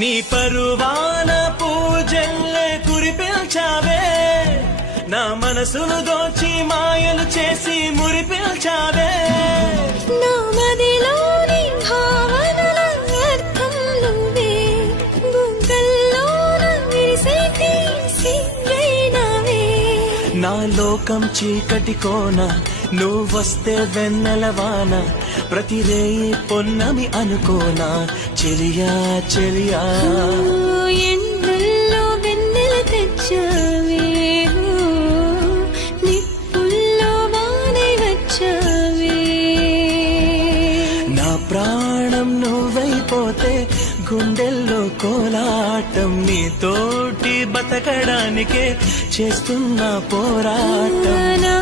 నీ పరువాన పూజల్లే కురిపిల్చావే, నా మనసును దోచి మాయలు చేసి మురిపిల్చావే. నా మదిలోని భావనల అర్థం నువ్వే, బుగ్గల్లోన విరిసేటి సిగ్గైనవే. నా లోకం చీకటి కోన, నువ్వొస్తే వెన్నెలవాన, ప్రతి రేయి పొన్నమి అనుకోనా చెలియా చెలియా. ఎండల్లో వెన్నెల తెచ్చావే, నిప్పుల్లో వానై వచ్చావే. నా ప్రాణం నువ్వైపోతే గుండెల్లో కోలాటం, నీతోటి బతకడానికే చేస్తున్న పోరాటం. నా